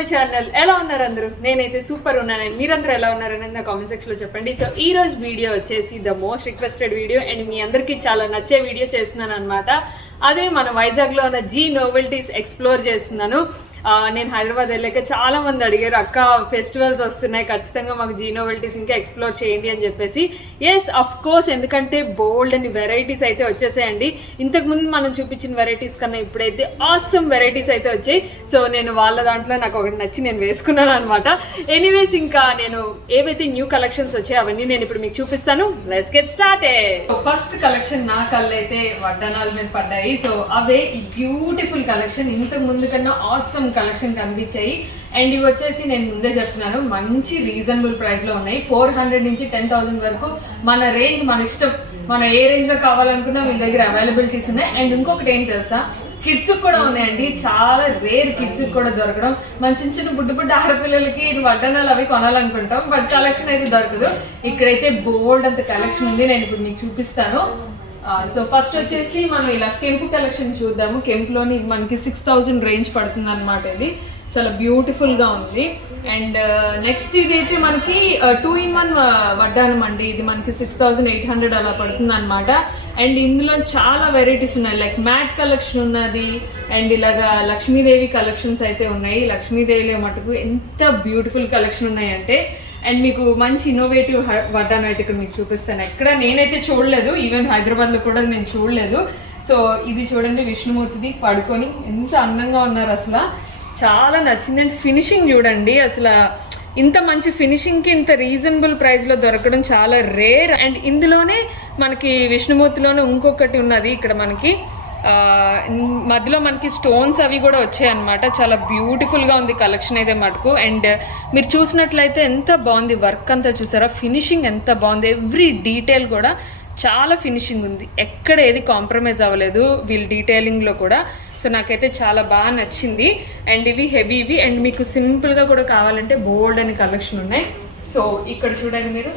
My channel. ఎలా ఉన్నారు అందరూ? నేనైతే సూపర్ ఉన్నానండి. మీరందరూ ఎలా ఉన్నారని నా కామెంట్ సెక్షన్లో చెప్పండి. సో ఈ రోజు వీడియో వచ్చేసి the most requested video and మీ అందరికీ చాలా నచ్చే వీడియో చేస్తున్నాను అనమాట. అదే మన వైజాగ్లో ఉన్న జీ నోవెల్టీస్ ఎక్స్ప్లోర్ చేస్తున్నాను. నేను హైదరాబాద్ వెళ్ళాక చాలా మంది అడిగారు, అక్క ఫెస్టివల్స్ వస్తున్నాయి, ఖచ్చితంగా మాకు జీ నోవెల్టీస్ ఇంకా ఎక్స్ప్లోర్ చేయండి అని చెప్పేసి. ఎస్ అఫ్ కోర్స్, ఎందుకంటే బోల్డ్ అని వెరైటీస్ అయితే వచ్చేసాయండి. ఇంతకుముందు మనం చూపించిన వెరైటీస్ కన్నా ఇప్పుడైతే ఆసమ్ వెరైటీస్ అయితే వచ్చాయి. సో నేను వాళ్ళ దాంట్లో నాకు ఒకటి నచ్చి నేను వేసుకున్నాను అనమాట. ఎనీవేస్, ఇంకా నేను ఏవైతే న్యూ కలెక్షన్స్ వచ్చాయో అవన్నీ నేను ఇప్పుడు మీకు చూపిస్తాను. Let's get started. First collection నా కళ్ళు అయితే వడ్డానాల మీద పడ్డాయి. సో అవే ఈ బ్యూటిఫుల్ కలెక్షన్. ఇంతకు ముందు కన్నా ఆసమ్ కలెక్షన్ కనిపించాయి. అండ్ ఇవి వచ్చేసి నేను ముందే చెప్తున్నాను, మంచి రీజనబుల్ ప్రైస్ లో ఉన్నాయి. 400 నుంచి 10,000 వరకు మన రేంజ్, మన ఇష్టం, మనం ఏ రేంజ్ లో కావాలనుకున్నా వీళ్ళ దగ్గర అవైలబిలిటీస్ ఉన్నాయి. అండ్ ఇంకొకటి ఏంటి తెలుసా, కిడ్స్ కూడా ఉన్నాయండి. చాలా రేర్ కిడ్స్ కూడా దొరకడం. మన చిన్న చిన్న బుడ్డ ఆడపిల్లలకి వడ్డానాలు అవి కొనాలనుకుంటాం, బట్ కలెక్షన్ అయితే దొరకదు. ఇక్కడైతే బోల్డ్ అంత కలెక్షన్ ఉంది. నేను ఇప్పుడు మీకు చూపిస్తాను. సో ఫస్ట్ వచ్చేసి మనం ఇలా కెంపు కలెక్షన్ చూద్దాము. కెంపులోని మనకి 6,000 రేంజ్ పడుతుంది అనమాట. ఇది చాలా బ్యూటిఫుల్గా ఉంది. అండ్ నెక్స్ట్ ఇదైతే మనకి 2-in-1 వడ్డానం అండి. ఇది మనకి 6,800 అలా పడుతుంది అనమాట. అండ్ ఇందులో చాలా వెరైటీస్ ఉన్నాయి. లైక్ మ్యాట్ కలెక్షన్ ఉన్నది. అండ్ ఇలాగా లక్ష్మీదేవి కలెక్షన్స్ అయితే ఉన్నాయి. లక్ష్మీదేవిలో మటుకు ఎంత బ్యూటిఫుల్ కలెక్షన్ ఉన్నాయంటే, అండ్ మీకు మంచి ఇన్నోవేటివ్ వడ్డానం అయితే ఇక్కడ మీకు చూపిస్తాను. ఎక్కడ నేనైతే చూడలేదు, ఈవెన్ హైదరాబాద్లో కూడా నేను చూడలేదు. సో ఇది చూడండి, విష్ణుమూర్తిది పడుకొని ఎంత అందంగా ఉన్నారు. అసలు చాలా నచ్చింది. అండ్ ఫినిషింగ్ చూడండి, అసలు ఇంత మంచి ఫినిషింగ్కి ఇంత రీజనబుల్ ప్రైస్లో దొరకడం చాలా రేర్. అండ్ ఇందులోనే మనకి విష్ణుమూర్తిలోనే ఇంకొకటి ఉన్నది. ఇక్కడ మనకి మధ్యలో మనకి స్టోన్స్ అవి కూడా వచ్చాయి అనమాట. చాలా బ్యూటిఫుల్గా ఉంది కలెక్షన్ అయితే మటుకు. అండ్ మీరు చూసినట్లయితే ఎంత బాగుంది వర్క్ అంతా, చూసారా? ఫినిషింగ్ ఎంత బాగుంది. ఎవ్రీ డీటెయిల్ కూడా చాలా ఫినిషింగ్ ఉంది. ఎక్కడ ఏది కాంప్రమైజ్ అవ్వలేదు వీళ్ళ డీటెయిలింగ్లో కూడా. సో నాకైతే చాలా బాగా నచ్చింది. అండ్ ఇవి హెవీవి. అండ్ మీకు సింపుల్గా కూడా కావాలంటే బోల్డ్ అని కలెక్షన్ ఉన్నాయి. సో ఇక్కడ చూడండి మీరు,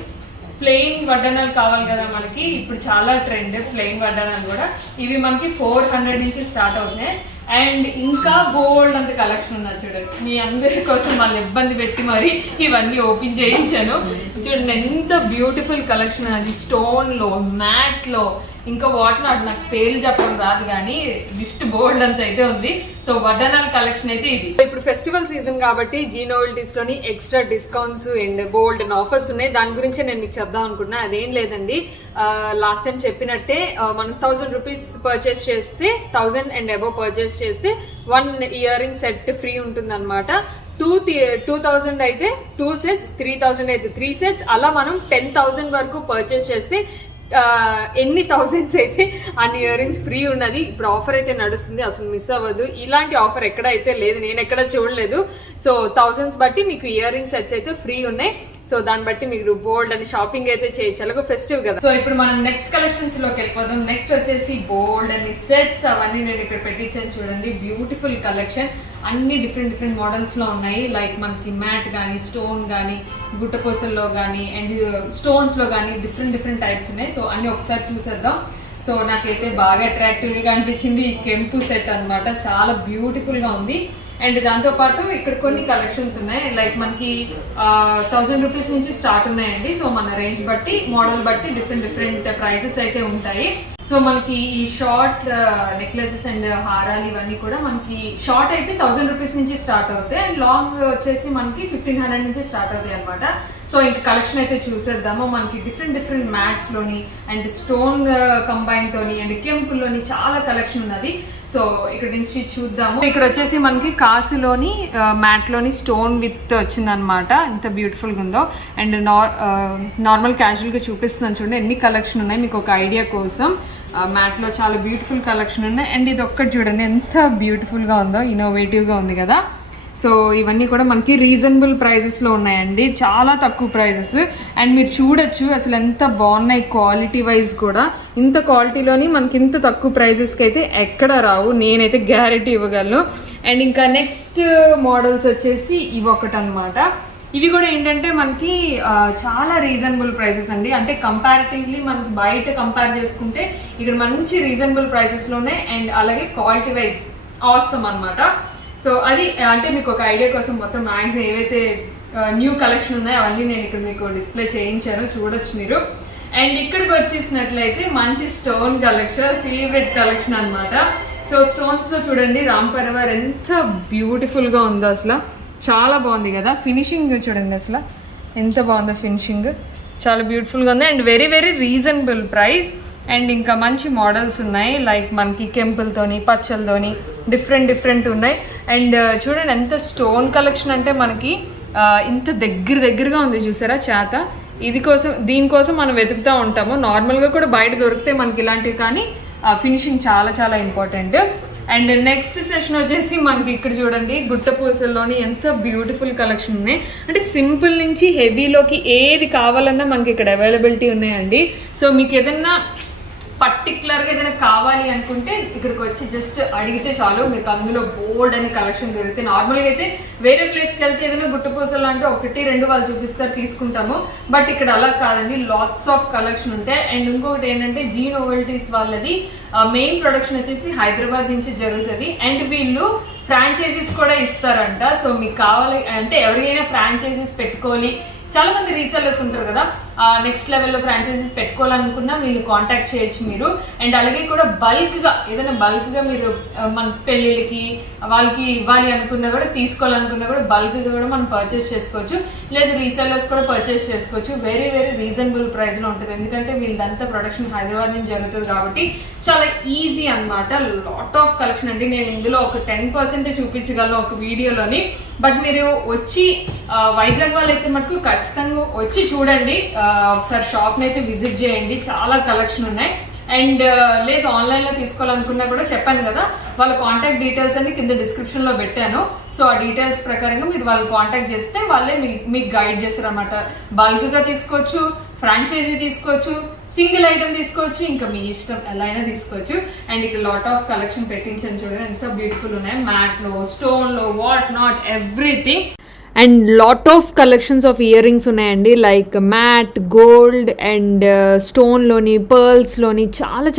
ప్లెయిన్ వడ్డానాలు కావాలి కదా మనకి, ఇప్పుడు చాలా ట్రెండ్ ప్లెయిన్ వడ్డానాలు కూడా. ఇవి మనకి 400 నుంచి స్టార్ట్ అవుతున్నాయి. అండ్ ఇంకా బోల్డ్ అంత కలెక్షన్ ఉన్నది చూడండి. మీ అందరి కోసం వాళ్ళు ఇబ్బంది పెట్టి మరి ఇవన్నీ ఓపెన్ చేయించాను. చూడండి ఎంత బ్యూటిఫుల్ కలెక్షన్ అది. స్టోన్లో, మ్యాట్లో, ఇంకా వాటర్ నాకు పేర్లు చెప్పడం రాదు కానీ లిస్ట్ బోల్డ్ అంత అయితే ఉంది. సో వడ్డానాల కలెక్షన్ అయితే ఇది. ఇప్పుడు ఫెస్టివల్ సీజన్ కాబట్టి జీ నోవెల్టీస్లోని extra discounts and bold and offers ఉన్నాయి. దాని గురించి నేను మీకు చెప్దాం అనుకున్నా. అదేం లేదండి, లాస్ట్ టైం చెప్పినట్టే మనం 1000 రూపీస్ పర్చేస్ చేస్తే, 1000 అండ్ అబవ్ పర్చేస్ చేస్తే 1 ఇయరింగ్ సెట్ ఫ్రీ ఉంటుంది అనమాట. 2,000 అయితే 2 సెట్స్, 3,000 అయితే 3 సెట్స్, అలా మనం 10,000 వరకు పర్చేస్ చేస్తే ఎన్ని థౌజండ్స్ అయితే అన్ని ఇయరింగ్స్ ఫ్రీ ఉన్నది. ఇప్పుడు ఆఫర్ అయితే నడుస్తుంది, అసలు మిస్ అవ్వదు. ఇలాంటి ఆఫర్ ఎక్కడ అయితే లేదు, నేను ఎక్కడ చూడలేదు. సో 1000s బట్టి మీకు ఇయరింగ్ సెట్స్ అయితే ఫ్రీ ఉన్నాయి. సో దాన్ని బట్టి మీరు బోల్డ్ అని షాపింగ్ అయితే చేయొచ్చు, అలాగే ఫెస్టివ్ కదా. సో ఇప్పుడు మనం నెక్స్ట్ కలెక్షన్స్ లోకి వెళ్ళిపోదాం. నెక్స్ట్ వచ్చేసి బోల్డ్ అని సెట్స్, అవన్నీ నేను ఇక్కడ పెట్టించాను చూడండి. బ్యూటిఫుల్ కలెక్షన్, అన్ని డిఫరెంట్ మోడల్స్ లో ఉన్నాయి. లైక్ మనకి మ్యాట్ కానీ, స్టోన్ కానీ, గుట్టపూసల్లో కానీ, అండ్ స్టోన్స్ లో కానీ డిఫరెంట్ టైప్స్ ఉన్నాయి. సో అన్ని ఒకసారి చూసేద్దాం. సో నాకైతే బాగా అట్రాక్టివ్గా అనిపించింది ఈ కెంపు సెట్ అనమాట. చాలా బ్యూటిఫుల్ గా ఉంది. అండ్ దాంతోపాటు ఇక్కడ కొన్ని కలెక్షన్స్ ఉన్నాయి. లైక్ మనకి 1000 రూపీస్ నుంచి స్టార్ట్ ఉన్నాయండి. సో మన రేంజ్ బట్టి, మోడల్ బట్టి డిఫరెంట్ ప్రైసెస్ అయితే ఉంటాయి. సో మనకి ఈ షార్ట్ నెక్లెసెస్ అండ్ హారాలు ఇవన్నీ కూడా మనకి షార్ట్ అయితే 1000 రూపీస్ నుంచి స్టార్ట్ అవుతాయి. అండ్ లాంగ్ వచ్చేసి మనకి 1500 నుంచి స్టార్ట్ అవుతాయి అనమాట. సో ఇంక కలెక్షన్ అయితే చూసేద్దాము. మనకి డిఫరెంట్ మ్యాట్స్లోని అండ్ స్టోన్ కంబైన్తోని అండ్ కెంపుల్లోని చాలా కలెక్షన్ ఉన్నది. సో ఇక్కడ నుంచి చూద్దాము. ఇక్కడ వచ్చేసి మనకి కాసులోని మ్యాట్లోని స్టోన్ విత్ వచ్చిందనమాట. ఎంత బ్యూటిఫుల్గా ఉందో. అండ్ నార్మల్ క్యాజువల్గా చూపిస్తున్నాను చూడండి ఎన్ని కలెక్షన్ ఉన్నాయి మీకు ఒక ఐడియా కోసం. మ్యాట్లో చాలా బ్యూటిఫుల్ కలెక్షన్ ఉన్నాయి. అండ్ ఇది ఒక్కటి చూడండి ఎంత బ్యూటిఫుల్గా ఉందో, ఇన్నోవేటివ్గా ఉంది కదా. సో ఇవన్నీ కూడా మనకి రీజనబుల్ ప్రైజెస్లో ఉన్నాయండి, చాలా తక్కువ ప్రైజెస్. అండ్ మీరు చూడొచ్చు అసలు ఎంత బాగున్నాయి క్వాలిటీ వైజ్ కూడా. ఇంత క్వాలిటీలోని మనకి ఇంత తక్కువ ప్రైజెస్కి అయితే ఎక్కడ రావు, నేనైతే గ్యారెంటీ ఇవ్వగలను. అండ్ ఇంకా నెక్స్ట్ మోడల్స్ వచ్చేసి ఇవి ఒకటి అనమాట. ఇవి కూడా ఏంటంటే మనకి చాలా రీజనబుల్ ప్రైసెస్ అండి. అంటే కంపారిటివ్లీ మనకి బయట కంపేర్ చేసుకుంటే ఇక్కడ మంచి రీజనబుల్ ప్రైసెస్లోనే, అండ్ అలాగే క్వాలిటీ వైజ్ ఆసమ్ అనమాట. సో అది అంటే మీకు ఒక ఐడియా కోసం మొత్తం మ్యాక్సిమం ఏవైతే న్యూ కలెక్షన్ ఉన్నాయో అవన్నీ నేను ఇక్కడ మీకు డిస్ప్లే చేయించాను, చూడొచ్చు మీరు. అండ్ ఇక్కడికి వచ్చేసినట్లయితే మంచి స్టోన్ కలెక్షన్, ఫేవరెట్ కలెక్షన్ అనమాట. సో స్టోన్స్లో చూడండి రామ్ పరివార్ ఎంత బ్యూటిఫుల్గా ఉందో, అసలు చాలా బాగుంది కదా. ఫినిషింగ్ చూడండి అసలు ఎంత బాగుందో, ఫినిషింగ్ చాలా బ్యూటిఫుల్గా ఉంది. And very very reasonable price. And ఇంకా మంచి మోడల్స్ ఉన్నాయి, లైక్ మనకి కెంపుల్తోని పచ్చలతోని డిఫరెంట్ ఉన్నాయి. అండ్ చూడండి ఎంత స్టోన్ కలెక్షన్ అంటే మనకి ఇంత దగ్గరగా ఉంది చూసారా చేత. దీనికోసం మనం వెతుకుతూ ఉంటాము. నార్మల్గా కూడా బయట దొరికితే మనకి ఇలాంటివి, కానీ ఫినిషింగ్ చాలా ఇంపార్టెంట్. అండ్ నెక్స్ట్ సెషన్ వచ్చేసి మనకి ఇక్కడ చూడండి గుట్ట పూసల్లోని ఎంత బ్యూటిఫుల్ కలెక్షన్ ఉన్నాయి. అంటే సింపుల్ నుంచి హెవీలోకి ఏది కావాలన్నా మనకి ఇక్కడ అవైలబిలిటీ ఉన్నాయండి. సో మీకు ఏదన్నా పర్టికులర్గా ఏదైనా కావాలి అనుకుంటే ఇక్కడికి వచ్చి జస్ట్ అడిగితే చాలు, మీకు అందులో బోల్డ్ అని కలెక్షన్ దొరుకుతాయి. నార్మల్గా అయితే వేరే ప్లేస్కి వెళ్తే ఏదైనా గుట్టపూసలు అంటే 1-2 వాళ్ళు చూపిస్తారు, తీసుకుంటాము. బట్ ఇక్కడ అలా కాదండి, లాట్స్ ఆఫ్ కలెక్షన్ ఉంటాయి. అండ్ ఇంకొకటి ఏంటంటే జీ నోవెల్టీస్ వాళ్ళది మెయిన్ ప్రొడక్షన్ వచ్చేసి హైదరాబాద్ నుంచి జరుగుతుంది. అండ్ వీళ్ళు ఫ్రాంచైజీస్ కూడా ఇస్తారంట. సో మీకు కావాలి అంటే ఎవరికైనా ఫ్రాంచైజీస్ పెట్టుకోవాలి, చాలా మంది రీసెల్లర్స్ ఉంటారు కదా, నెక్స్ట్ లెవెల్లో ఫ్రాంచైజీస్ పెట్టుకోవాలనుకున్నా వీళ్ళు కాంటాక్ట్ చేయొచ్చు మీరు. అండ్ అలాగే కూడా ఏదైనా బల్క్గా మీరు మన పెళ్ళిళ్ళకి వాళ్ళకి ఇవ్వాలి అనుకున్నా కూడా, తీసుకోవాలనుకున్నా కూడా బల్క్గా కూడా మనం పర్చేస్ చేసుకోవచ్చు. లేదు రీసెల్లర్స్ కూడా పర్చేస్ చేసుకోవచ్చు. వెరీ వెరీ రీజనబుల్ ప్రైస్లో ఉంటుంది, ఎందుకంటే వీళ్ళదంతా ప్రొడక్షన్ హైదరాబాద్ నుంచి జరుగుతుంది కాబట్టి చాలా ఈజీ అనమాట. లాట్ ఆఫ్ కలెక్షన్ అండి. నేను ఇందులో ఒక 10% చూపించగలను ఒక వీడియోలోని. బట్ మీరు వచ్చి వైజాగ్ వాళ్ళు అయితే మటుకు ఖచ్చితంగా వచ్చి చూడండి, ఒకసారి షాప్ని అయితే విజిట్ చేయండి, చాలా కలెక్షన్ ఉన్నాయి. అండ్ లేదు ఆన్లైన్లో తీసుకోవాలనుకున్నా కూడా చెప్పాను కదా, వాళ్ళ కాంటాక్ట్ డీటెయిల్స్ అన్ని కింద డిస్క్రిప్షన్లో పెట్టాను. సో ఆ డీటెయిల్స్ ప్రకారంగా మీరు వాళ్ళు కాంటాక్ట్ చేస్తే వాళ్ళే మీకు గైడ్ చేస్తారు అనమాట. బల్క్గా తీసుకోవచ్చు, ఫ్రాంచైజీ తీసుకోవచ్చు, సింగిల్ ఐటమ్ తీసుకోవచ్చు, ఇంకా మీ ఇష్టం ఎలా అయినా తీసుకోవచ్చు. అండ్ ఇక్కడ లాట్ ఆఫ్ కలెక్షన్ పెట్టించాను చూడండి, ఎంత బ్యూటిఫుల్ ఉన్నాయి. మ్యాట్లో, స్టోన్లో, what not everything. And lot of collections of ear rings ఉన్నాయండి, లైక్ మ్యాట్, గోల్డ్ అండ్ స్టోన్లోని, పర్ల్స్లోని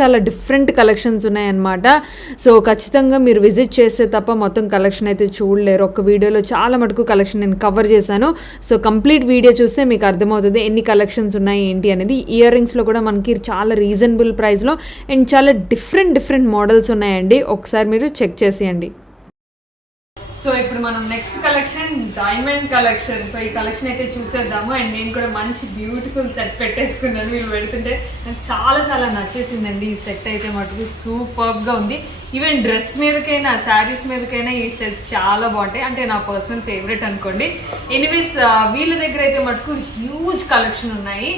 చాలా డిఫరెంట్ కలెక్షన్స్ ఉన్నాయన్నమాట. సో ఖచ్చితంగా మీరు విజిట్ చేస్తే తప్ప మొత్తం కలెక్షన్ అయితే చూడలేరు. ఒక వీడియోలో చాలా మటుకు కలెక్షన్ నేను కవర్ చేశాను. సో కంప్లీట్ వీడియో చూస్తే మీకు అర్థమవుతుంది ఎన్ని కలెక్షన్స్ ఉన్నాయి ఏంటి అనేది. ఇయర్ రింగ్స్లో కూడా మనకి చాలా రీజనబుల్ ప్రైస్లో అండ్ చాలా డిఫరెంట్ మోడల్స్ ఉన్నాయండి, ఒకసారి మీరు చెక్ చేసేయండి. సో ఇప్పుడు మనం next collection diamond collection. So ఈ కలెక్షన్ అయితే చూసేద్దాము. అండ్ నేను కూడా మంచి బ్యూటిఫుల్ సెట్ పెట్టేసుకున్నాను, వీళ్ళు పెడుతుంటే నాకు చాలా నచ్చేసిందండి. ఈ సెట్ అయితే మటుకు సూపర్గా ఉంది. ఈవెన్ డ్రెస్ మీదకైనా శారీస్ మీదకైనా ఈ సెట్స్ చాలా బాగుంటాయి, అంటే నా పర్సనల్ ఫేవరెట్ అనుకోండి. ఎనీవేస్ వీళ్ళ దగ్గర అయితే మటుకు హ్యూజ్ కలెక్షన్ ఉన్నాయి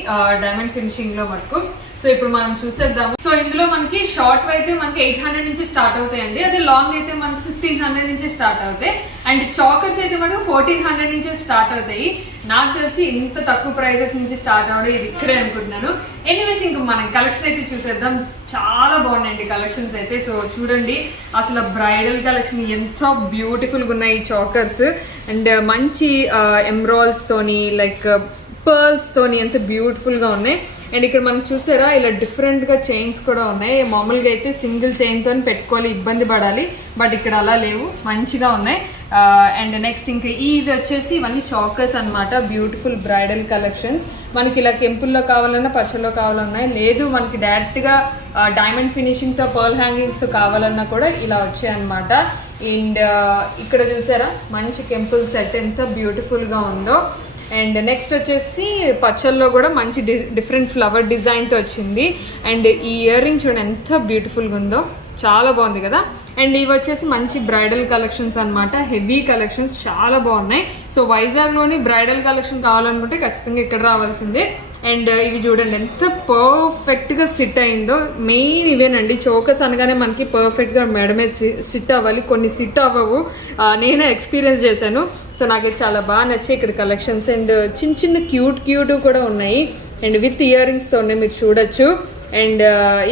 డైమండ్ ఫినిషింగ్లో మటుకు. సో ఇప్పుడు మనం చూసేద్దాము. సో ఇందులో మనకి షార్ట్ అయితే మనకి 800 నుంచి స్టార్ట్ అవుతాయండి, అదే లాంగ్ అయితే మనకి 1500 నుంచి స్టార్ట్ అవుతాయి. అండ్ చాకర్స్ అయితే మనకు 1400 నుంచి స్టార్ట్ అవుతాయి. నాకు తెలిసి ఇంత తక్కువ ప్రైజెస్ నుంచి స్టార్ట్ అవడం ఇది ఇక్కడే అనుకుంటున్నాను. ఎనీవేస్ ఇంక మనం కలెక్షన్ అయితే చూసేద్దాం. చాలా బాగున్నాయండి కలెక్షన్స్ అయితే. సో చూడండి అసలు బ్రైడల్ కలెక్షన్ ఎంత బ్యూటిఫుల్గా ఉన్నాయి చాకర్స్. అండ్ మంచి ఎమ్రాల్స్ తోని, లైక్ పర్ల్స్ తోని ఎంత బ్యూటిఫుల్గా ఉన్నాయి. అండ్ ఇక్కడ మనం చూసారా ఇలా డిఫరెంట్గా చైన్స్ కూడా ఉన్నాయి. మామూలుగా అయితే సింగిల్ చైన్తో పెట్టుకోవాలి, ఇబ్బంది పడాలి, బట్ ఇక్కడ అలా లేవు, మంచిగా ఉన్నాయి. అండ్ నెక్స్ట్ ఇంకా ఇది వచ్చేసి ఇవన్నీ చాకర్స్ అనమాట, బ్యూటిఫుల్ బ్రైడల్ కలెక్షన్స్. మనకి ఇలా కెంపుల్లో కావాలన్నా పచ్చల్లో కావాలన్నా, లేదు మనకి డైరెక్ట్గా డైమండ్ ఫినిషింగ్తో పర్ల్ హ్యాంగింగ్స్తో కావాలన్నా కూడా ఇలా వచ్చాయన్నమాట. అండ్ ఇక్కడ చూసారా మంచి కెంపుల్ సెట్ ఎంత బ్యూటిఫుల్గా ఉందో. అండ్ నెక్స్ట్ వచ్చేసి పచ్చల్లో కూడా మంచి డిఫరెంట్ ఫ్లవర్ డిజైన్తో వచ్చింది. అండ్ ఈ ఇయర్ రింగ్ చూడండి ఎంత బ్యూటిఫుల్గా ఉందో, చాలా బాగుంది కదా. అండ్ ఇవి వచ్చేసి మంచి బ్రైడల్ కలెక్షన్స్ అనమాట, హెవీ కలెక్షన్స్ చాలా బాగున్నాయి. సో వైజాగ్లోని బ్రైడల్ కలెక్షన్ కావాలనుకుంటే ఖచ్చితంగా ఇక్కడ రావాల్సిందే. అండ్ ఇవి చూడండి ఎంత పర్ఫెక్ట్గా సిట్ అయిందో. మెయిన్ ఇవేనండి, చోకస్ అనగానే మనకి పర్ఫెక్ట్గా మెడమే సిట్ అవ్వాలి, కొన్ని సిట్ అవ్వవు, నేనే ఎక్స్పీరియన్స్ చేశాను. సో నాకైతే చాలా బాగా నచ్చాయి ఇక్కడ కలెక్షన్స్. అండ్ చిన్న క్యూట్ కూడా ఉన్నాయి. అండ్ విత్ ఇయర్ రింగ్స్తో ఉన్నాయి, మీరు చూడొచ్చు. అండ్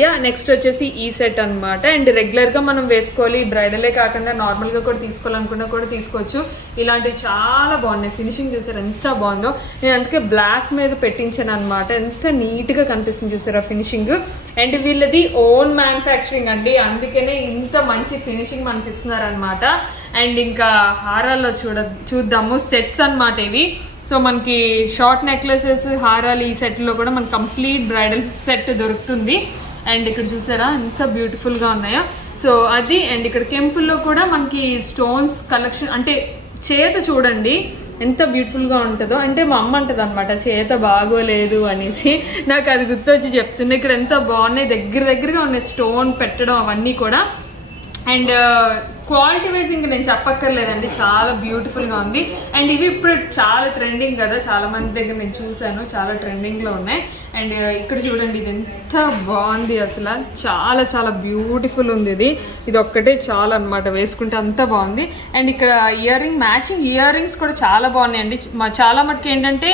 యా నెక్స్ట్ వచ్చేసి ఈ సెట్ అనమాట. అండ్ రెగ్యులర్గా మనం వేసుకోవాలి, బ్రైడలే కాకుండా నార్మల్గా కూడా తీసుకోవాలనుకున్నా కూడా తీసుకోవచ్చు. ఇలాంటివి చాలా బాగున్నాయి. ఫినిషింగ్ చూసారు ఎంత బాగుందో. నేను అందుకే బ్లాక్ మీద పెట్టించాను అనమాట. ఎంత నీట్గా కనిపిస్తుంది చూసారా ఫినిషింగ్. అండ్ వీళ్ళది ఓన్ మ్యానుఫ్యాక్చరింగ్ అండి, అందుకనే ఇంత మంచి ఫినిషింగ్ మనకి ఇస్తున్నారనమాట. అండ్ ఇంకా హారాల్లో చూద్దాము. సెట్స్ అనమాట ఇవి. సో మనకి షార్ట్ నెక్లెసెస్, హారాలు ఈ సెట్లో కూడా మనకి కంప్లీట్ బ్రైడల్ సెట్ దొరుకుతుంది. అండ్ ఇక్కడ చూసారా ఎంత బ్యూటిఫుల్గా ఉన్నాయో. సో అది. అండ్ ఇక్కడ కెంపుల్లో కూడా మనకి స్టోన్స్ కలెక్షన్, అంటే చేత చూడండి ఎంత బ్యూటిఫుల్గా ఉంటుందో. అంటే మా అమ్మ అంటుంది అనమాట చేత బాగోలేదు అనేసి, నాకు అది గుర్తొచ్చి చెప్తుంది. ఇక్కడ ఎంత బాగున్నాయి, దగ్గరగా ఉన్నాయి స్టోన్ పెట్టడం అవన్నీ కూడా. అండ్ క్వాలిటీ వైజ్ ఇంకా నేను చెప్పక్కర్లేదండి, చాలా బ్యూటిఫుల్గా ఉంది. అండ్ ఇవి ఇప్పుడు చాలా ట్రెండింగ్ కదా, చాలా మంది దగ్గర నేను చూశాను, చాలా ట్రెండింగ్లో ఉన్నాయి. అండ్ ఇక్కడ చూడండి ఇది ఎంత బాగుంది అసలు, చాలా బ్యూటిఫుల్ ఉంది. ఇది ఒక్కటే చాలా అనమాట, వేసుకుంటే అంత బాగుంది. అండ్ ఇక్కడ మ్యాచింగ్ ఇయర్ రింగ్స్ కూడా చాలా బాగున్నాయండి. చాలా మటుకు ఏంటంటే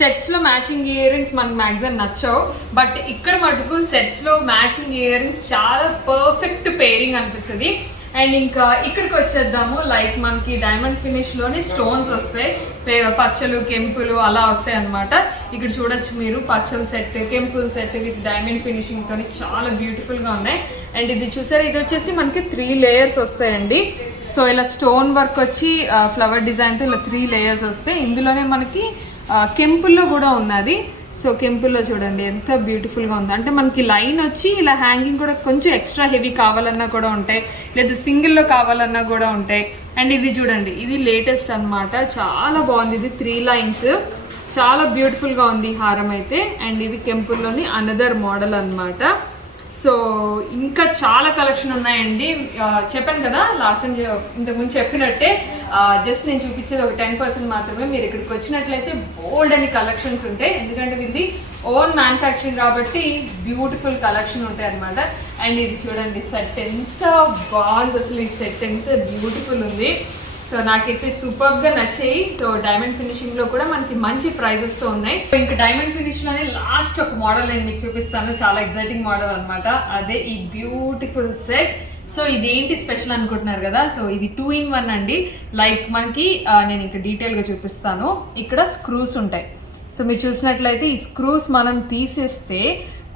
సెట్స్లో మ్యాచింగ్ ఇయర్ రింగ్స్ మనకు మ్యాక్సిమం నచ్చవు, బట్ ఇక్కడ మటుకు సెట్స్లో మ్యాచింగ్ ఇయర్ రింగ్స్ చాలా పర్ఫెక్ట్ పేరింగ్ అనిపిస్తుంది. అండ్ ఇంకా ఇక్కడికి వచ్చేద్దాము. లైక్ మనకి డైమండ్ ఫినిష్లోనే స్టోన్స్ వస్తాయి, పచ్చలు కెంపులు అలా వస్తాయి అనమాట. ఇక్కడ చూడొచ్చు మీరు, పచ్చల సెట్, కెంపుల్ సెట్ విత్ డైమండ్ ఫినిషింగ్తో చాలా బ్యూటిఫుల్గా ఉన్నాయి. అండ్ ఇది చూసారు, ఇది వచ్చేసి మనకి 3 లేయర్స్ వస్తాయండి. సో ఇలా స్టోన్ వర్క్ వచ్చి ఫ్లవర్ డిజైన్తో ఇలా 3 లేయర్స్ వస్తాయి. ఇందులోనే మనకి కెంపుల్లో కూడా ఉన్నది. సో కెంపుల్లో చూడండి ఎంత బ్యూటిఫుల్గా ఉంది. అంటే మనకి లైన్ వచ్చి ఇలా హ్యాంగింగ్ కూడా కొంచెం ఎక్స్ట్రా హెవీ కావాలన్నా కూడా ఉంటాయి, లేదా సింగిల్లో కావాలన్నా కూడా ఉంటాయి. అండ్ ఇది చూడండి, ఇది లేటెస్ట్ అనమాట, చాలా బాగుంది. ఇది 3 లైన్స్, చాలా బ్యూటిఫుల్గా ఉంది హారం అయితే. అండ్ ఇది కెంపుల్లోని అనదర్ మోడల్ అనమాట. సో ఇంకా చాలా కలెక్షన్ ఉన్నాయండి. చెప్పాను కదా లాస్ట్ టైం ఇంతకుముందు చెప్పినట్టే, జస్ట్ నేను చూపించేది ఒక 10% మాత్రమే. మీరు ఇక్కడికి వచ్చినట్లయితే బోల్డ్ అని కలెక్షన్స్ ఉంటాయి, ఎందుకంటే ఇది ఓన్ మ్యానుఫ్యాక్చరింగ్ కాబట్టి బ్యూటిఫుల్ కలెక్షన్ ఉంటాయి అనమాట. అండ్ ఇది చూడండి సెట్ ఎంత బాగుంది అసలు, ఈ సెట్ ఎంత బ్యూటిఫుల్ ఉంది. సో నాకైతే సూపర్గా నచ్చాయి. సో డైమండ్ ఫినిషింగ్లో కూడా మనకి మంచి ప్రైజెస్తో ఉన్నాయి. ఇంకా డైమండ్ ఫినిష్లోనే లాస్ట్ ఒక మోడల్ నేను మీకు చూపిస్తాను, చాలా ఎగ్జైటింగ్ మోడల్ అనమాట. అదే ఈ బ్యూటిఫుల్ సెట్. సో ఇదేంటి స్పెషల్ అనుకుంటున్నారు కదా, సో ఇది 2-in-1 అండి. లైక్ మనకి నేను ఇంకా డీటెయిల్గా చూపిస్తాను. ఇక్కడ స్క్రూస్ ఉంటాయి. సో మీరు చూసినట్లయితే ఈ స్క్రూస్ మనం తీసేస్తే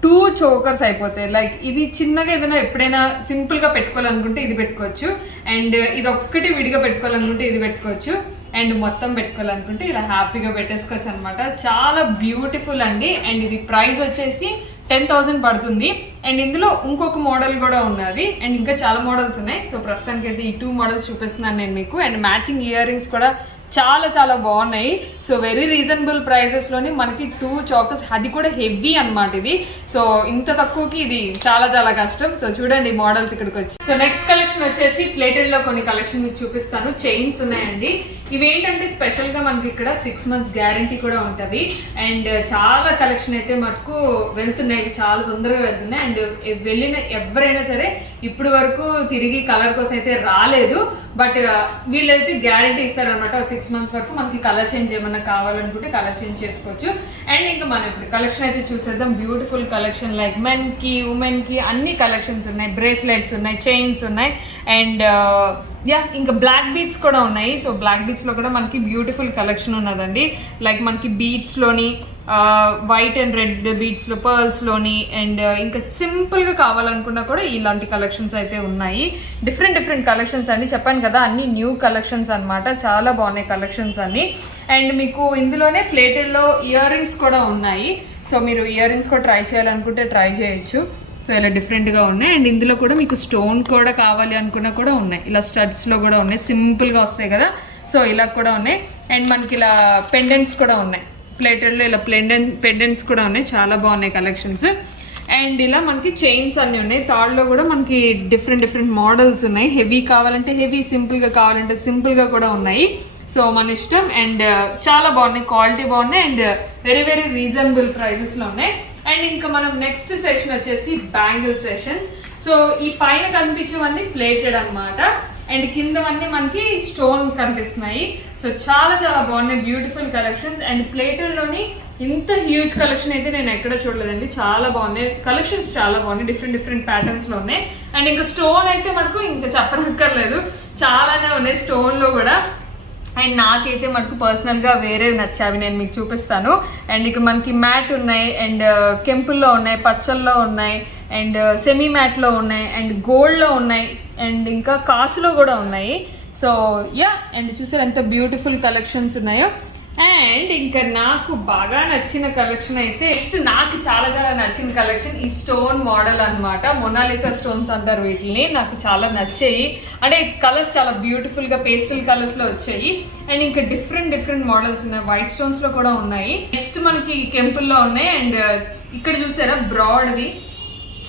2 చోకర్స్ అయిపోతాయి. లైక్ ఇది చిన్నగా ఏదైనా ఎప్పుడైనా సింపుల్గా పెట్టుకోవాలనుకుంటే ఇది పెట్టుకోవచ్చు, అండ్ ఇది ఒక్కటి విడిగా పెట్టుకోవాలనుకుంటే ఇది పెట్టుకోవచ్చు, అండ్ మొత్తం పెట్టుకోవాలనుకుంటే ఇలా హ్యాపీగా పెట్టేసుకోవచ్చు అనమాట. చాలా బ్యూటిఫుల్ అండి. అండ్ ఇది ప్రైస్ వచ్చేసి 10,000 పడుతుంది. అండ్ ఇందులో ఇంకొక మోడల్ కూడా ఉన్నది, అండ్ ఇంకా చాలా మోడల్స్ ఉన్నాయి. సో ప్రస్తుతానికి అయితే ఈ 2 మోడల్స్ చూపిస్తున్నాను నేను మీకు. అండ్ మ్యాచింగ్ ఇయర్ రింగ్స్ కూడా చాలా బాగున్నాయి. సో వెరీ రీజనబుల్ ప్రైసెస్లోని మనకి 2 చోకర్స్, అది కూడా హెవీ అనమాట ఇది. సో ఇంత తక్కువకి ఇది చాలా కష్టం. సో చూడండి మోడల్స్ ఇక్కడికి వచ్చి. సో నెక్స్ట్ కలెక్షన్ వచ్చేసి ప్లేటెడ్లో కొన్ని కలెక్షన్ మీకు చూపిస్తాను. చైన్స్ ఉన్నాయండి. ఇవేంటంటే స్పెషల్గా మనకి ఇక్కడ 6 months గ్యారంటీ కూడా ఉంటుంది. అండ్ చాలా కలెక్షన్ అయితే మటుకు వెళ్తున్నాయి, చాలా తొందరగా వెళ్తున్నాయి. అండ్ వెళ్ళిన ఎవరైనా సరే ఇప్పుడు వరకు తిరిగి కలర్ కోసం అయితే రాలేదు, బట్ వీళ్ళైతే గ్యారంటీ ఇస్తారనమాట. 6 months వరకు మనకి కలర్ చేంజ్ ఏమన్నా కావాలనుకుంటే కలర్ చేంజ్ చేసుకోవచ్చు. అండ్ ఇంకా మనం ఇప్పుడు కలెక్షన్ అయితే చూసేద్దాం. బ్యూటిఫుల్ కలెక్షన్, లైక్ మెన్కి ఉమెన్కి అన్ని కలెక్షన్స్ ఉన్నాయి. బ్రేస్లెట్స్ ఉన్నాయి, చైన్స్ ఉన్నాయి, అండ్ ఇంకా బ్లాక్ బీడ్స్ కూడా ఉన్నాయి. సో బ్లాక్ బీడ్స్లో కూడా మనకి బ్యూటిఫుల్ కలెక్షన్ ఉన్నదండి. లైక్ మనకి బీడ్స్లోని వైట్ అండ్ రెడ్ బీడ్స్లో, పర్ల్స్లోని, అండ్ ఇంకా సింపుల్గా కావాలనుకున్నా కూడా ఇలాంటి కలెక్షన్స్ అయితే ఉన్నాయి. డిఫరెంట్ కలెక్షన్స్ అండి. చెప్పాను కదా అన్ని న్యూ కలెక్షన్స్ అనమాట, చాలా బాగున్నాయి కలెక్షన్స్ అన్ని. అండ్ మీకు ఇందులోనే ప్లేటెడ్లో ఇయర్ రింగ్స్ కూడా ఉన్నాయి. సో మీరు ఇయర్ రింగ్స్ కూడా ట్రై చేయాలనుకుంటే ట్రై చేయొచ్చు. సో ఇలా డిఫరెంట్గా ఉన్నాయి. అండ్ ఇందులో కూడా మీకు స్టోన్ కూడా కావాలి అనుకున్నా కూడా ఉన్నాయి. ఇలా స్టడ్స్లో కూడా ఉన్నాయి, సింపుల్గా వస్తాయి కదా, సో ఇలా కూడా ఉన్నాయి. అండ్ మనకి ఇలా పెండెంట్స్ కూడా ఉన్నాయి. ప్లేటెడ్లో ఇలా పెండెంట్స్ కూడా ఉన్నాయి, చాలా బాగున్నాయి కలెక్షన్స్. అండ్ ఇలా మనకి చైన్స్ అన్నీ ఉన్నాయి. తాడ్లో కూడా మనకి డిఫరెంట్ మోడల్స్ ఉన్నాయి. హెవీ కావాలంటే హెవీ, సింపుల్గా కావాలంటే సింపుల్గా కూడా ఉన్నాయి. సో మన ఇష్టం. అండ్ చాలా బాగున్నాయి, క్వాలిటీ బాగున్నాయి, అండ్ వెరీ రీజనబుల్ ప్రైజెస్లో ఉన్నాయి. అండ్ ఇంకా మనం నెక్స్ట్ సెషన్ వచ్చేసి బ్యాంగిల్ సెషన్స్. సో ఈ పైన కనిపించేవన్నీ ప్లేటెడ్ అనమాట, అండ్ కిందవన్నీ మనకి స్టోన్ కనిపిస్తున్నాయి. సో చాలా బాగున్నాయి, బ్యూటిఫుల్ కలెక్షన్స్. అండ్ ప్లేటెడ్లోని ఇంత హ్యూజ్ కలెక్షన్ అయితే నేను ఎక్కడ చూడలేదండి. చాలా బాగున్నాయి కలెక్షన్స్, చాలా బాగున్నాయి, డిఫరెంట్ ప్యాటర్న్స్ లో ఉన్నాయి. అండ్ ఇంకా స్టోన్ అయితే మనకు ఇంకా చెప్పనక్కర్లేదు, చాలానే ఉన్నాయి స్టోన్ లో కూడా. అండ్ నాకైతే మనకు పర్సనల్గా వేరే నచ్చావి, నేను మీకు చూపిస్తాను. అండ్ ఇక మనకి మ్యాట్ ఉన్నాయి, అండ్ కెంపుల్లో ఉన్నాయి, పచ్చల్లో ఉన్నాయి, అండ్ సెమీ మ్యాట్లో ఉన్నాయి, అండ్ గోల్డ్లో ఉన్నాయి, అండ్ ఇంకా కాసులో కూడా ఉన్నాయి. సో యా, అండ్ చూసారు ఎంత బ్యూటిఫుల్ కలెక్షన్స్ ఉన్నాయో. అండ్ ఇంకా నాకు బాగా నచ్చిన కలెక్షన్ అయితే నెక్స్ట్ నాకు చాలా నచ్చిన కలెక్షన్ ఈ స్టోన్ మోడల్ అనమాట. మొనాలిసా స్టోన్స్ అంటారు వీటిని. నాకు చాలా నచ్చాయి, అంటే కలర్స్ చాలా బ్యూటిఫుల్గా పేస్టల్ కలర్స్లో వచ్చాయి. అండ్ ఇంకా డిఫరెంట్ మోడల్స్ ఉన్నాయి, వైట్ స్టోన్స్లో కూడా ఉన్నాయి. నెక్స్ట్ మనకి కెంపుల్లో ఉన్నాయి. అండ్ ఇక్కడ చూసారా బ్రాడ్వి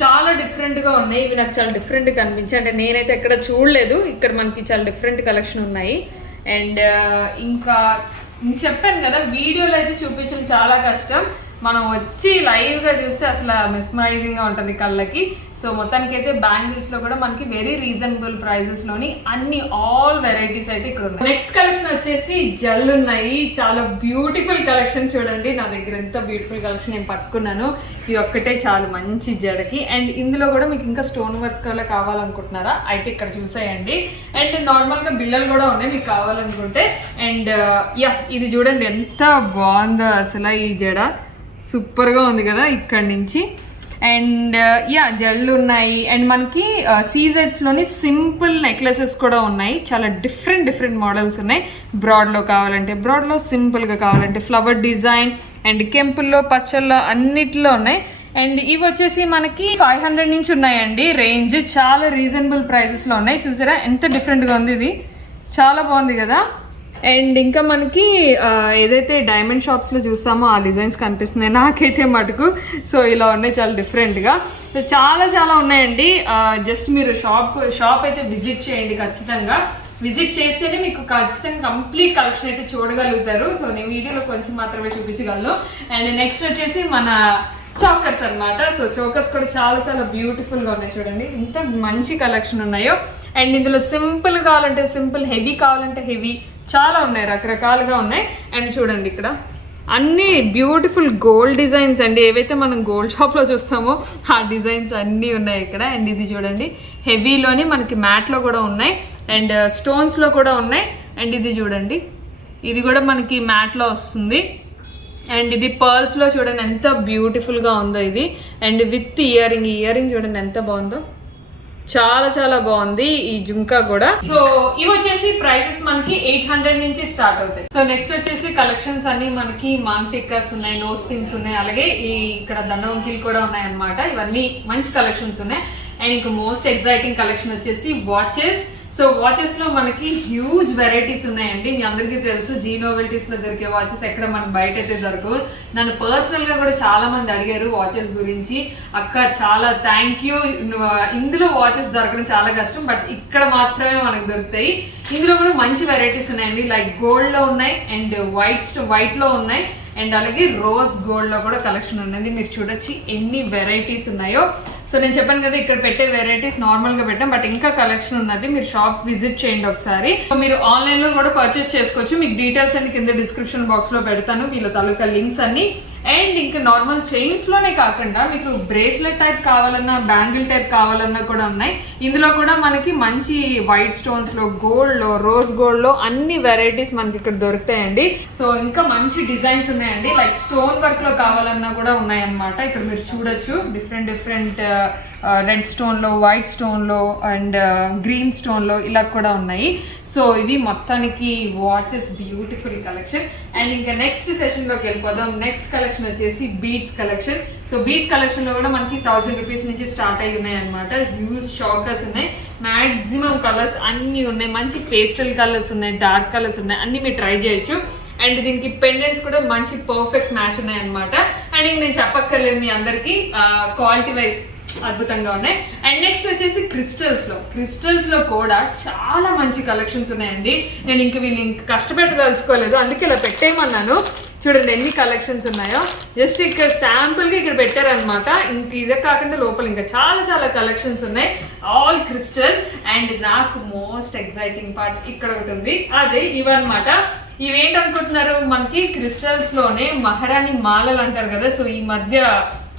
చాలా డిఫరెంట్గా ఉన్నాయి. ఇవి నాకు చాలా డిఫరెంట్గా అనిపించాయి, అంటే నేనైతే ఎక్కడ చూడలేదు. ఇక్కడ మనకి చాలా డిఫరెంట్ కలెక్షన్ ఉన్నాయి. అండ్ ఇంకా చెప్పాను కదా, వీడియోలో అయితే చూపించడం చాలా కష్టం, మనం వచ్చి లైవ్గా చూస్తే అసలు మెస్మరైజింగ్గా ఉంటుంది కళ్ళకి. సో మొత్తానికైతే బ్యాంగిల్స్లో కూడా మనకి వెరీ రీజనబుల్ ప్రైజెస్లోని అన్ని ఆల్ వెరైటీస్ అయితే ఇక్కడ ఉన్నాయి. నెక్స్ట్ కలెక్షన్ వచ్చేసి జల్ ఉన్నాయి, చాలా బ్యూటిఫుల్ కలెక్షన్. చూడండి నా దగ్గర ఎంత బ్యూటిఫుల్ కలెక్షన్ నేను పట్టుకున్నాను. ఇది ఒక్కటే చాలు మంచి జడకి. అండ్ ఇందులో కూడా మీకు ఇంకా స్టోన్ వర్క్ అలా కావాలనుకుంటున్నారా అయితే ఇక్కడ చూసేయండి. అండ్ నార్మల్గా బిల్లలు కూడా ఉన్నాయి మీకు కావాలనుకుంటే. అండ్ యా, ఇది చూడండి ఎంత బాగుందో అసలు ఈ జడ, సూపర్గా ఉంది కదా ఇక్కడ నుంచి. అండ్ యా, జళ్ళు ఉన్నాయి. అండ్ మనకి సీజెట్స్లోని సింపుల్ నెక్లెసెస్ కూడా ఉన్నాయి, చాలా డిఫరెంట్ మోడల్స్ ఉన్నాయి. బ్రాడ్లో కావాలంటే బ్రాడ్లో, సింపుల్గా కావాలంటే ఫ్లవర్ డిజైన్, అండ్ కెంపుల్లో పచ్చల్లో అన్నిట్లో ఉన్నాయి. అండ్ ఇవి వచ్చేసి మనకి 500 నుంచి ఉన్నాయండి రేంజ్, చాలా రీజనబుల్ ప్రైసెస్లో ఉన్నాయి. చూసారా ఎంత డిఫరెంట్గా ఉంది, ఇది చాలా బాగుంది కదా. అండ్ ఇంకా మనకి ఏదైతే డైమండ్ షాప్స్లో చూస్తామో ఆ డిజైన్స్ కనిపిస్తున్నాయి నాకైతే మటుకు. సో ఇలా ఉన్నాయి చాలా డిఫరెంట్గా. సో చాలా ఉన్నాయండి. జస్ట్ మీరు షాప్ అయితే విజిట్ చేయండి ఖచ్చితంగా. విజిట్ చేస్తేనే మీకు ఖచ్చితంగా కంప్లీట్ కలెక్షన్ అయితే చూడగలుగుతారు. సో నేను వీడియోలో కొంచెం మాత్రమే చూపించగలను. అండ్ నెక్స్ట్ వచ్చేసి మన చోకర్స్ అనమాట. సో చోకర్స్ కూడా చాలా బ్యూటిఫుల్గా ఉన్నాయి. చూడండి ఎంత మంచి కలెక్షన్ ఉన్నాయో. అండ్ ఇందులో సింపుల్ కావాలంటే సింపుల్, హెవీ కావాలంటే హెవీ, చాలా ఉన్నాయి, రకరకాలుగా ఉన్నాయి. అండ్ చూడండి ఇక్కడ అన్ని బ్యూటిఫుల్ గోల్డ్ డిజైన్స్ అండి, ఏవైతే మనం గోల్డ్ షాప్లో చూస్తామో ఆ డిజైన్స్ అన్నీ ఉన్నాయి ఇక్కడ. అండ్ ఇది చూడండి హెవీలోని మనకి మ్యాట్లో కూడా ఉన్నాయి, అండ్ స్టోన్స్లో కూడా ఉన్నాయి. అండ్ ఇది చూడండి, ఇది కూడా మనకి మ్యాట్లో వస్తుంది. అండ్ ఇది పర్ల్స్లో చూడండి ఎంత బ్యూటిఫుల్గా ఉందో ఇది. అండ్ విత్ ఇయర్ రింగ్ చూడండి ఎంత బాగుందో, చాలా బాగుంది ఈ జుంకా కూడా. సో ఇవి వచ్చేసి ప్రైసెస్ మనకి 800 నుంచి స్టార్ట్ అవుతాయి. సో నెక్స్ట్ వచ్చేసి కలెక్షన్స్ అన్ని మనకి మాంగ్ టిక్కర్స్ ఉన్నాయి, నోస్ పిన్స్ ఉన్నాయి, అలాగే ఈ ఇక్కడ దండవంకీలు కూడా ఉన్నాయి అన్నమాట. ఇవన్నీ మంచి కలెక్షన్స్ ఉన్నాయి. అండ్ ఇంకా మోస్ట్ ఎగ్జైటింగ్ కలెక్షన్ వచ్చేసి వాచెస్. సో వాచెస్ లో మనకి హ్యూజ్ వెరైటీస్ ఉన్నాయండి. మీ అందరికీ తెలుసు జీ నోవెల్టీస్ లో దొరికే వాచెస్ ఎక్కడ మనకు బయట అయితే దొరకవు. నన్ను పర్సనల్ గా కూడా చాలా మంది అడిగారు వాచెస్ గురించి. అక్క చాలా థ్యాంక్ యూ, ఇందులో వాచెస్ దొరకడం చాలా కష్టం, బట్ ఇక్కడ మాత్రమే మనకు దొరుకుతాయి. ఇందులో కూడా మంచి వెరైటీస్ ఉన్నాయండి, లైక్ గోల్డ్ లో ఉన్నాయి, అండ్ వైట్ లో ఉన్నాయి, అండ్ అలాగే రోజ్ గోల్డ్ లో కూడా కలెక్షన్ ఉన్నది. మీరు చూడొచ్చు ఎన్ని వెరైటీస్ ఉన్నాయో. సో నేను చెప్పాను కదా ఇక్కడ పెట్టే వెరైటీస్ నార్మల్ గా పెట్టాం, బట్ ఇంకా కలెక్షన్ ఉన్నది. మీరు షాప్ విజిట్ చేయండి ఒకసారి. సో మీరు ఆన్లైన్ లో కూడా పర్చేస్ చేసుకోవచ్చు. మీకు డీటెయిల్స్ అన్ని కింద డిస్క్రిప్షన్ బాక్స్ లో పెడతాను, వీళ్ళ తాలూకా లింక్స్ అన్ని. అండ్ ఇంకా నార్మల్ చైన్స్ లోనే కాకుండా మీకు బ్రేస్లెట్ టైప్ కావాలన్నా, బ్యాంగిల్ టైప్ కావాలన్నా కూడా ఉన్నాయి. ఇందులో కూడా మనకి మంచి వైట్ స్టోన్స్ లో, గోల్డ్ లో, రోజ్ గోల్డ్ లో అన్ని వెరైటీస్ మనకి ఇక్కడ దొరుకుతాయండి. సో ఇంకా మంచి డిజైన్స్ ఉన్నాయండి, లైక్ స్టోన్ వర్క్ లో కావాలన్నా కూడా ఉన్నాయన్నమాట. ఇక్కడ మీరు చూడొచ్చు డిఫరెంట్ రెడ్ స్టోన్ లో, వైట్ స్టోన్ లో, అండ్ గ్రీన్ స్టోన్ లో ఇలా కూడా ఉన్నాయి. సో ఇది మొత్తానికి వాచెస్ బ్యూటిఫుల్ కలెక్షన్. అండ్ ఇంకా నెక్స్ట్ సెషన్ లోకి వెళ్ళిపోదాం. నెక్స్ట్ కలెక్షన్ వచ్చేసి beads collection. So beads collection లో కూడా మనకి 1000 రూపీస్ నుంచి స్టార్ట్ అయ్యి ఉన్నాయి అనమాట. హ్యూజ్ షాకర్స్ ఉన్నాయి, మాక్సిమం కలర్స్ అన్ని ఉన్నాయి, మంచి పేస్టల్ కలర్స్ ఉన్నాయి, డార్క్ కలర్స్ ఉన్నాయి, అన్ని మీరు ట్రై చేయొచ్చు. అండ్ దీనికి పెండెంట్స్ కూడా మంచి పర్ఫెక్ట్ మ్యాచ్ ఉన్నాయి అనమాట. అండ్ ఇంక నేను చెప్పక్కర్లేదు మీ అందరికి, క్వాలిటీ వైజ్ అద్భుతంగా ఉన్నాయి. అండ్ నెక్స్ట్ వచ్చేసి క్రిస్టల్స్ లో కూడా చాలా మంచి కలెక్షన్స్ ఉన్నాయండి. నేను వీళ్ళు కష్టపెట్టదలుచుకోలేదు, అందుకే ఇలా పెట్టేయమన్నాను. చూడండి ఎన్ని కలెక్షన్స్ ఉన్నాయో, జస్ట్ ఇక్కడ శాంపుల్ గా ఇక్కడ పెట్టారనమాట. ఇంక ఇదే కాకుండా లోపల ఇంకా చాలా కలెక్షన్స్ ఉన్నాయి, ఆల్ క్రిస్టల్. అండ్ నాకు మోస్ట్ ఎగ్జైటింగ్ పార్ట్ ఇక్కడ ఒకటి ఉంది, అదే ఇవన్నమాట. ఇవేంటనుకుంటున్నారు, మనకి క్రిస్టల్స్ లోనే మహారాణి మాలలు అంటారు కదా. సో ఈ మధ్య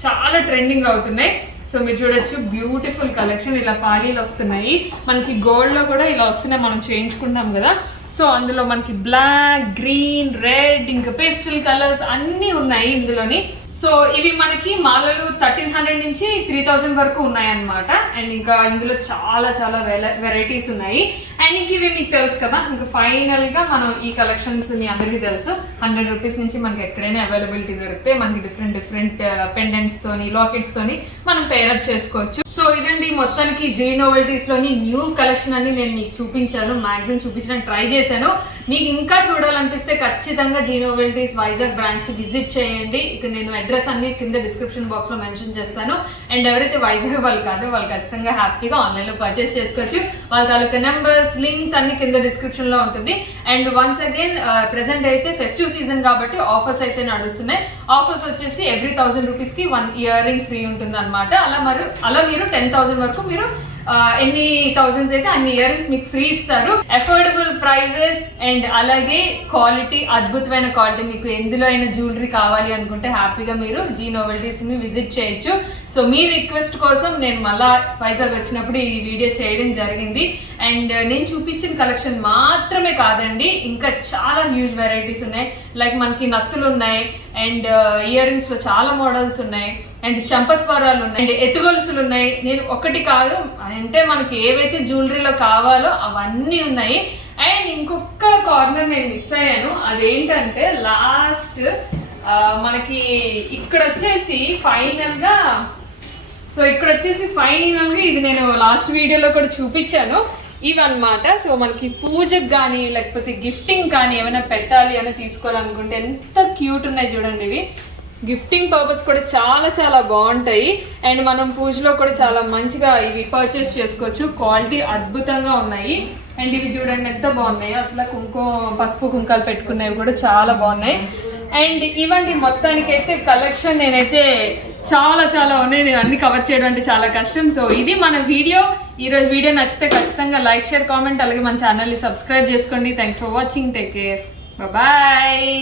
చాలా ట్రెండింగ్ అవుతున్నాయి. సో మీరు చూడొచ్చు, బ్యూటిఫుల్ కలెక్షన్. ఇలా పాలీలు వస్తున్నాయి మనకి, గోల్డ్ లో కూడా ఇలా వస్తున్నాయి, మనం చేయించుకున్నాం కదా. సో అందులో మనకి బ్లాక్, గ్రీన్, రెడ్, ఇంకా పేస్టల్ కలర్స్ అన్నీ ఉన్నాయి ఇందులోని. సో ఇవి మనకి మాలలు 1300 నుంచి 3000 వరకు ఉన్నాయి అన్నమాట. అండ్ ఇంకా ఇందులో చాలా చాలా వెరైటీస్ ఉన్నాయి. అండ్ ఇంక ఇవి మీకు తెలుసు కదా, ఇంకా ఫైనల్ గా మనం ఈ కలెక్షన్స్ మీ అందరికీ తెలుసు, 100 రూపీస్ నుంచి మనకి ఎక్కడైనా అవైలబిలిటీ దొరికితే మనకి డిఫరెంట్ పెండెంట్స్ తోని, లాకెట్స్ తోని మనం పేరప్ చేసుకోవచ్చు. సో ఇదండి మొత్తానికి జీ నోవెల్టీస్ లోని న్యూ కలెక్షన్ అని నేను మీకు చూపించాను, మ్యాక్సిమం చూపించడానికి ట్రై చేశాను. మీకు ఇంకా చూడాలనిపిస్తే ఖచ్చితంగా జీ నోవెల్టీస్ వైజాగ్ బ్రాంచ్ విజిట్ చేయండి. ఇక్కడ నేను అడ్రస్ అన్ని కింద డిస్క్రిప్షన్ బాక్స్ లో మెన్షన్ చేస్తాను. అండ్ ఎవరైతే వైజాగ్ వాళ్ళు కాదో వాళ్ళు ఖచ్చితంగా హ్యాపీగా ఆన్లైన్ లో పర్చేస్ చేసుకోవచ్చు. వాళ్ళ తాలూకా నెంబర్స్, లింక్స్ అన్ని కింద డిస్క్రిప్షన్ లో ఉంటుంది. అండ్ వన్స్ అగైన్ ప్రెసెంట్ అయితే ఫెస్టివ్ సీజన్ కాబట్టి ఆఫర్స్ అయితే నడుస్తున్నాయి. ఆఫర్స్ వచ్చేసి ఎవ్రీ 1000 రూపీస్ కి 1 ఇయర్ రింగ్ ఫ్రీ ఉంటుంది అనమాట. అలా మీరు 10,000 వరకు మీరు ఎన్ని థౌజండ్స్ అయితే అన్ని ఇయర్ రింగ్స్ మీకు ఫ్రీ ఇస్తారు. అఫోర్డబుల్ ప్రైజెస్ అండ్ అలాగే క్వాలిటీ, అద్భుతమైన క్వాలిటీ. మీకు ఎందులో అయినా జ్యువెలరీ కావాలి అనుకుంటే హ్యాపీగా మీరు జీ నోవెల్టీస్ ని విజిట్ చేయొచ్చు. సో మీ రిక్వెస్ట్ కోసం నేను మళ్ళా వైజాగ్ వచ్చినప్పుడు ఈ వీడియో చేయడం జరిగింది. అండ్ నేను చూపించిన కలెక్షన్ మాత్రమే కాదండి, ఇంకా చాలా హ్యూజ్ వెరైటీస్ ఉన్నాయి. లైక్ మనకి నత్తులు ఉన్నాయి, అండ్ ఇయర్ రింగ్స్ లో చాలా మోడల్స్ ఉన్నాయి, అండ్ చంపస్వరాలు ఉన్నాయి, అండ్ ఎత్తుగొలుసులు ఉన్నాయి. నేను ఒకటి కాదు అంటే మనకి ఏవైతే జ్యువెలరీలో కావాలో అవన్నీ ఉన్నాయి. అండ్ ఇంకొక కార్నర్ నేను మిస్ అయ్యాను, అదేంటంటే లాస్ట్ మనకి ఇక్కడ వచ్చేసి ఫైనల్ గా ఇది నేను లాస్ట్ వీడియోలో కూడా చూపించాను, ఇవన్నమాట. సో మనకి పూజకు కానీ లేకపోతే గిఫ్టింగ్ కానీ ఏమైనా పెట్టాలి అని తీసుకోవాలనుకుంటే ఎంత క్యూట్ ఉన్నాయి చూడండి. ఇవి గిఫ్టింగ్ పర్పస్ కూడా చాలా చాలా బాగుంటాయి. అండ్ మనం పూజలో కూడా చాలా మంచిగా ఇవి పర్చేస్ చేసుకోవచ్చు. క్వాలిటీ అద్భుతంగా ఉన్నాయి. అండ్ ఇవి చూడండి ఎంత బాగున్నాయి, అసలు పసుపు కుంకాలు పెట్టుకునేవి కూడా చాలా బాగున్నాయి. అండ్ ఇవండి మొత్తానికైతే కలెక్షన్ నేనైతే చాలా చాలా ఉన్నాయి, నేను అన్ని కవర్ చేయడం అంటే చాలా కష్టం. సో ఇది మన వీడియో. ఈరోజు వీడియో నచ్చితే ఖచ్చితంగా లైక్, షేర్, కామెంట్, అలాగే మన ఛానల్ని సబ్స్క్రైబ్ చేసుకోండి. Thanks for watching. Take care. Bye.